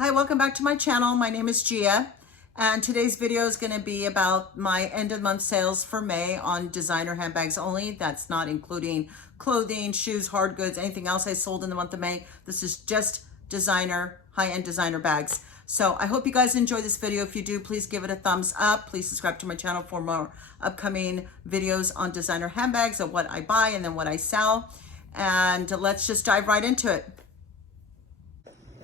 Hi, welcome back to my channel. My name is Gia, and today's video is going to be about my end of month sales for May on designer handbags only. That's not including clothing, shoes, hard goods, anything else I sold in the month of May. This is just designer, high-end designer bags. So I hope you guys enjoy this video. If you do, please give it a thumbs up. Please subscribe to my channel for more upcoming videos on designer handbags, of what I buy and then what I sell. And let's just dive right into it.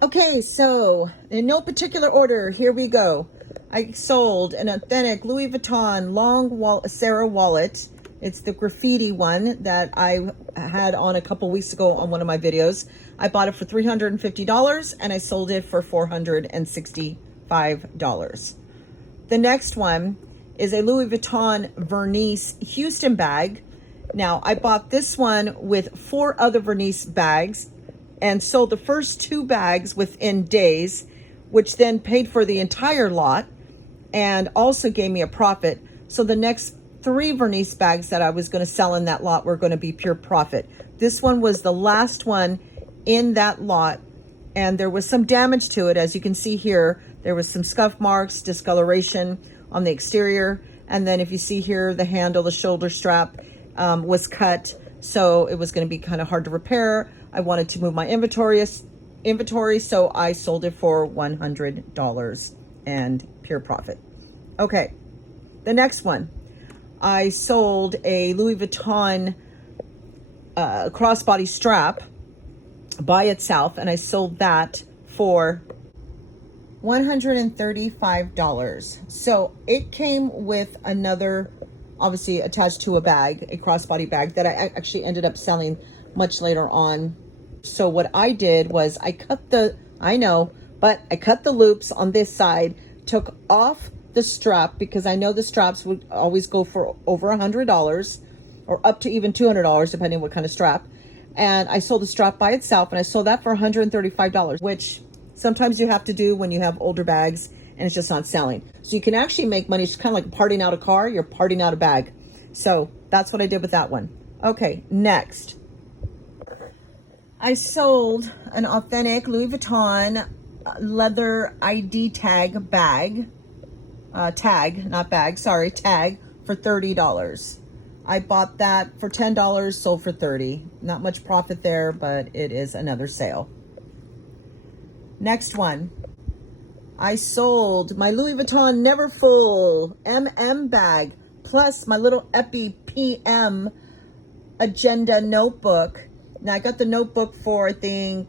Okay, so in no particular order, here we go. I sold an authentic Louis Vuitton long Sarah wallet. It's the graffiti one that I had on a couple weeks ago on one of my videos. I bought it for $350 and I sold it for $465. The next one is a Louis Vuitton Vernice Houston bag. Now, I bought this one with 4 other Vernice bags and sold the first 2 bags within days, which then paid for the entire lot and also gave me a profit. So the next 3 Vernice bags that I was going to sell in that lot were going to be pure profit. This one was the last one in that lot, and there was some damage to it. As you can see here, there was some scuff marks, discoloration on the exterior. And then if you see here, the handle, the shoulder strap was cut. So it was going to be kind of hard to repair. I wanted to move my inventory, so I sold it for $100 and pure profit. Okay, the next one, I sold a Louis Vuitton crossbody strap by itself, and I sold that for $135. So it came with another, obviously attached to a bag, a crossbody bag that I actually ended up selling much later on. So what I did was I cut the loops on this side, took off the strap because I know the straps would always go for over $100 or up to even $200 depending on what kind of strap. And I sold the strap by itself, and I sold that for $135, which sometimes you have to do when you have older bags and it's just not selling. So you can actually make money. It's kind of like parting out a car. You're parting out a bag. So that's what I did with that one. Okay, next. I sold an authentic Louis Vuitton leather ID tag bag. Tag for $30. I bought that for $10, sold for $30. Not much profit there, but it is another sale. Next one. I sold my Louis Vuitton Neverfull bag plus my little Epi PM agenda notebook. Now I got the notebook for I think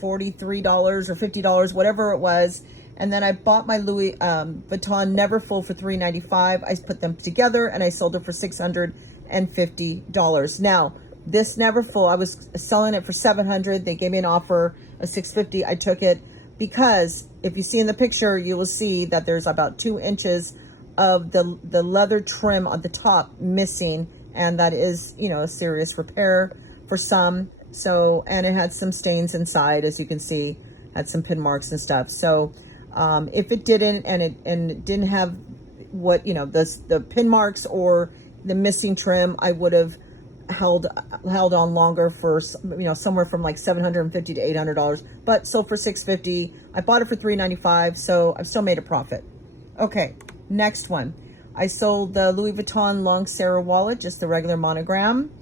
$43 or $50, whatever it was. And then I bought my Louis Vuitton Neverfull for $395. I put them together and I sold it for $650. Now, this Neverfull, I was selling it for $700. They gave me an offer of $650. I took it because if you see in the picture, you will see that there's about 2 inches of the leather trim on the top missing. And that is, you know, a serious repair for some. So, and it had some stains inside, as you can see, had some pin marks and stuff. So, if it didn't, and it didn't have what, you know, the pin marks or the missing trim, I would have held on longer for, you know, somewhere from like $750 to $800, but sold for $650. I bought it for $395, so I've still made a profit. Okay, next one. I sold the Louis Vuitton long Sarah wallet, just the regular monogram.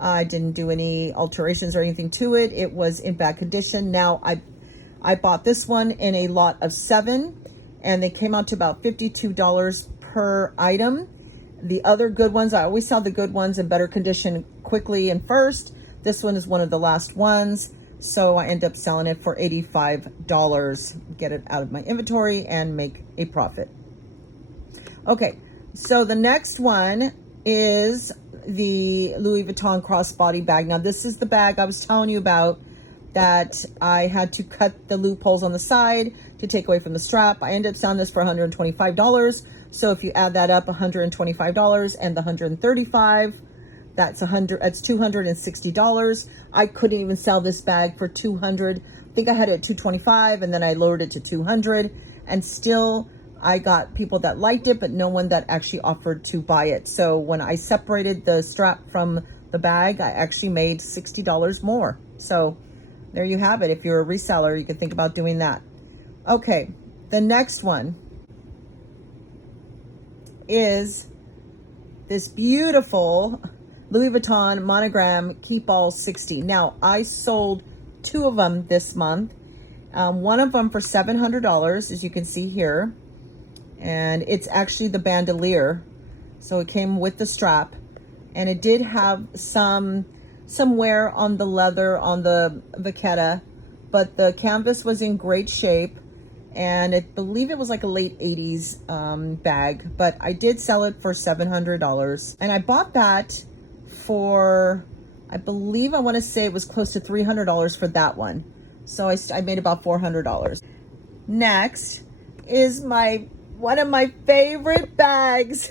I didn't do any alterations or anything to it. It was in bad condition. Now I bought this one in a lot of 7, and they came out to about $52 per item. The other good ones, I always sell the good ones in better condition quickly and first. This one is one of the last ones, so I end up selling it for $85. Get it out of my inventory and make a profit. Okay, so the next one is the Louis Vuitton crossbody bag. Now this is the bag I was telling you about that I had to cut the loopholes on the side to take away from the strap. I ended up selling this for $125. So if you add that up, $125 and the $135, that's $260. I couldn't even sell this bag for $200. I think I had it at $225 and then I lowered it to $200, and still I got people that liked it, but no one that actually offered to buy it. So when I separated the strap from the bag, I actually made $60 more. So there you have it. If you're a reseller, you can think about doing that. Okay, the next one is this beautiful Louis Vuitton Monogram Keep All 60. Now, I sold 2 of them this month. One of them for $700, as you can see here. And it's actually the bandolier. So it came with the strap. And it did have some wear on the leather, on the vachetta. But the canvas was in great shape. And I believe it was like a late 80s bag. But I did sell it for $700. And I bought that for, I believe, I want to say it was close to $300 for that one. So I made about $400. Next is one of my favorite bags.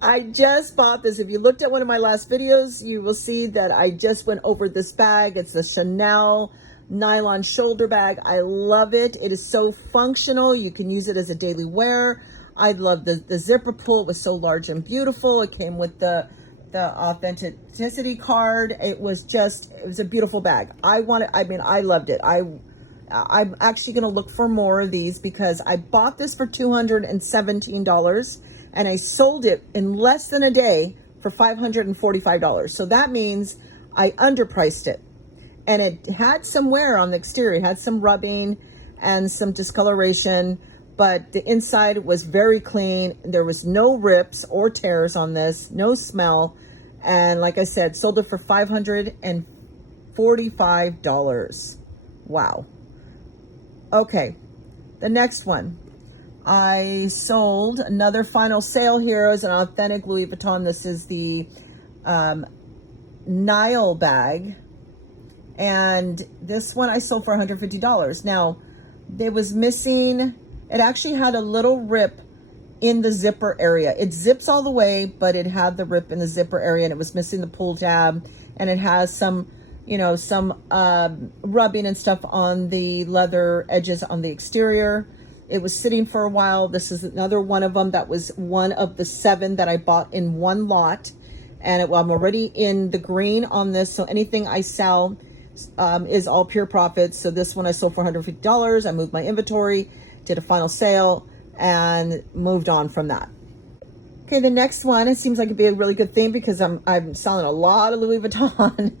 I just bought this. If you looked at one of my last videos, you will see that I just went over this bag. It's the Chanel nylon shoulder bag. I love it. It is so functional. You can use it as a daily wear. I love the zipper pull. It was so large and beautiful. It came with the authenticity card. It was a beautiful bag. I loved it. I'm actually going to look for more of these because I bought this for $217 and I sold it in less than a day for $545. So that means I underpriced it. And it had some wear on the exterior. It had some rubbing and some discoloration, but the inside was very clean. There was no rips or tears on this, no smell. And like I said, sold it for $545. Wow. Okay, the next one. I sold another final sale here as an authentic Louis Vuitton. This is the Nile bag. And this one I sold for $150. Now, it was missing, it actually had a little rip in the zipper area. It zips all the way, but it had the rip in the zipper area and it was missing the pull tab. And it has some rubbing and stuff on the leather edges on the exterior. It was sitting for a while. This is another one of them that was one of the 7 that I bought in one lot. And I'm already in the green on this. So anything I sell is all pure profits. So this one I sold for $150. I moved my inventory, did a final sale, and moved on from that. Okay, the next one, it seems like it'd be a really good thing because I'm selling a lot of Louis Vuitton.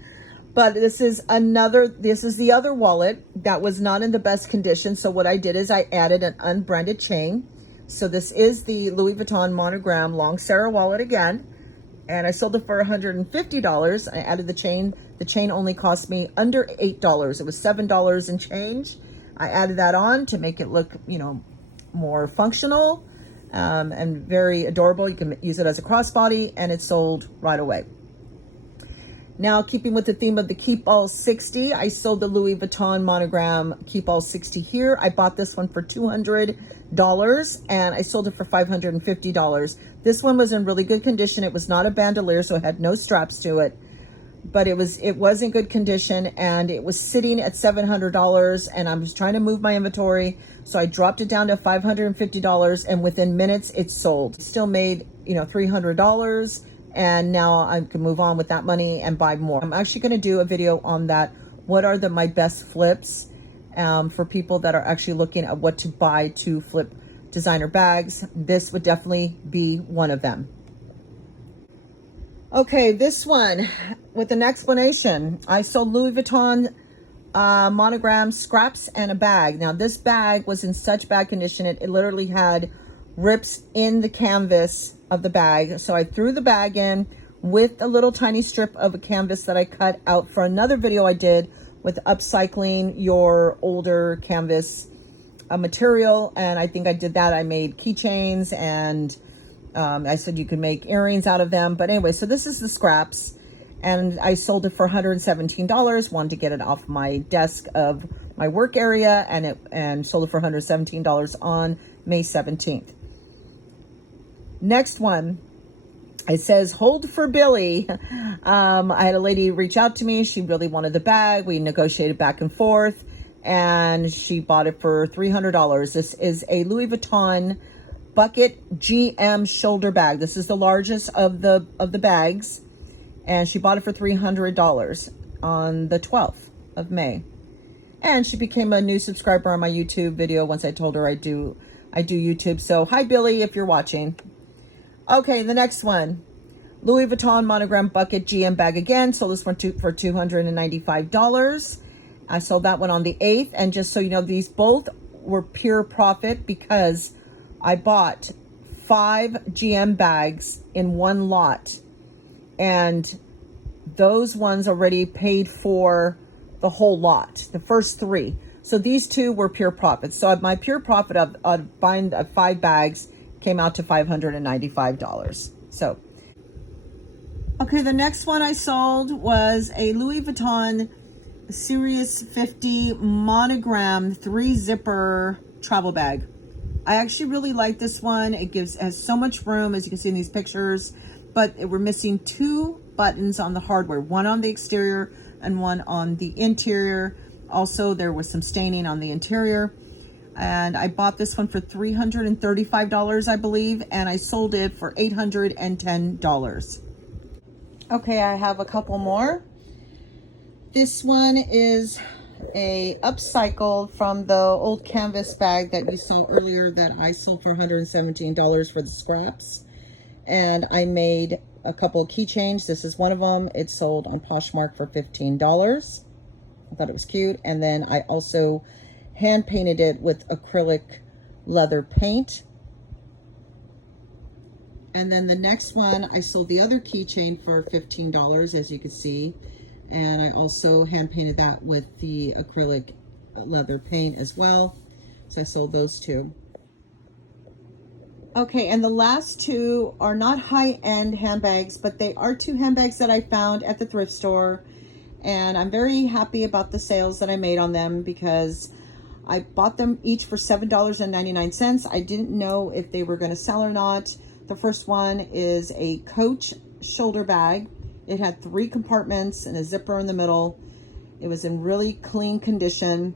But this is the other wallet that was not in the best condition. So what I did is I added an unbranded chain. So this is the Louis Vuitton Monogram Long Sarah wallet again. And I sold it for $150. I added the chain. The chain only cost me under $8. It was $7 and change. I added that on to make it look, more functional and very adorable. You can use it as a crossbody, and it sold right away. Now, keeping with the theme of the Keep All 60, I sold the Louis Vuitton Monogram Keep All 60 here. I bought this one for $200 and I sold it for $550. This one was in really good condition. It was not a bandolier, so it had no straps to it, but it was in good condition, and it was sitting at $700, and I was trying to move my inventory, so I dropped it down to $550, and within minutes it sold. Still made $300. And now I can move on with that money and buy more. I'm actually going to do a video on that. What are my best flips for people that are actually looking at what to buy to flip designer bags? This would definitely be one of them. Okay, this one with an explanation. I sold Louis Vuitton Monogram scraps and a bag. Now this bag was in such bad condition. It literally had rips in the canvas of the bag. So I threw the bag in with a little tiny strip of a canvas that I cut out for another video I did with upcycling your older canvas material. And I think I did that. I made keychains, and I said you could make earrings out of them. But anyway, so this is the scraps, and I sold it for $117. Wanted to get it off my desk of my work area, and sold it for $117 on May 17th. Next one, it says, hold for Billy. I had a lady reach out to me. She really wanted the bag. We negotiated back and forth, and she bought it for $300. This is a Louis Vuitton bucket GM shoulder bag. This is the largest of the bags, and she bought it for $300 on the 12th of May. And she became a new subscriber on my YouTube video once I told her I do YouTube. So hi Billy, if you're watching. Okay, the next one. Louis Vuitton Monogram Bucket GM bag again. Sold this one for $295. I sold that one on the 8th. And just so you know, these both were pure profit because I bought 5 GM bags in one lot. And those ones already paid for the whole lot, the first 3. So these 2 were pure profits. So my pure profit of buying 5 bags came out to $595. So, okay, the next one I sold was a Louis Vuitton Series 50 Monogram 3-zipper travel bag. I actually really like this one. It has so much room, as you can see in these pictures, but we're missing 2 buttons on the hardware, one on the exterior and one on the interior. Also, there was some staining on the interior. And I bought this one for $335, I believe, and I sold it for $810. Okay, I have a couple more. This one is a upcycle from the old canvas bag that you saw earlier that I sold for $117 for the scraps. And I made a couple of keychains. This is one of them. It sold on Poshmark for $15. I thought it was cute. And then I also hand painted it with acrylic leather paint. And then the next one, I sold the other keychain for $15, as you can see. And I also hand painted that with the acrylic leather paint as well. So I sold those 2. Okay, and the last 2 are not high-end handbags, but they are 2 handbags that I found at the thrift store. And I'm very happy about the sales that I made on them because I bought them each for $7.99. I didn't know if they were going to sell or not. The first one is a Coach shoulder bag. It had 3 compartments and a zipper in the middle. It was in really clean condition.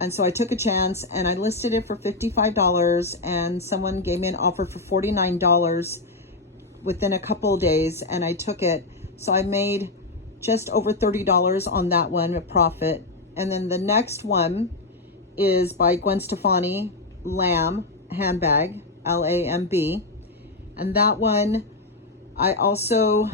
And so I took a chance and I listed it for $55, and someone gave me an offer for $49 within a couple of days, and I took it. So I made just over $30 on that one, a profit. And then the next one is by Gwen Stefani, Lamb handbag, Lamb. And that one I also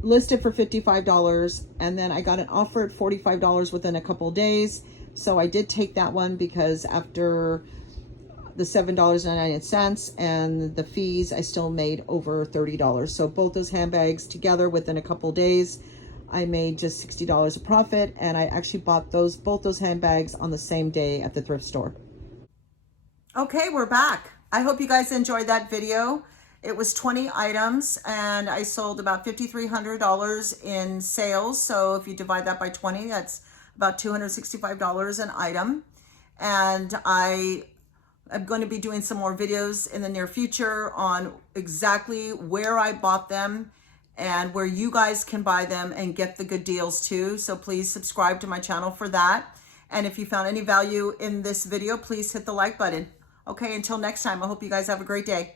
listed for $55, and then I got an offer at $45 within a couple of days. So I did take that one because after the $7.99 and the fees, I still made over $30. So both those handbags together within a couple of days, I made just $60 a profit, and I actually bought both those handbags on the same day at the thrift store. Okay, we're back. I hope you guys enjoyed that video. It was 20 items and I sold about $5,300 in sales. So if you divide that by 20, that's about $265 an item. And I am going to be doing some more videos in the near future on exactly where I bought them and where you guys can buy them and get the good deals too. So please subscribe to my channel for that. And if you found any value in this video, please hit the like button. Okay, until next time, I hope you guys have a great day.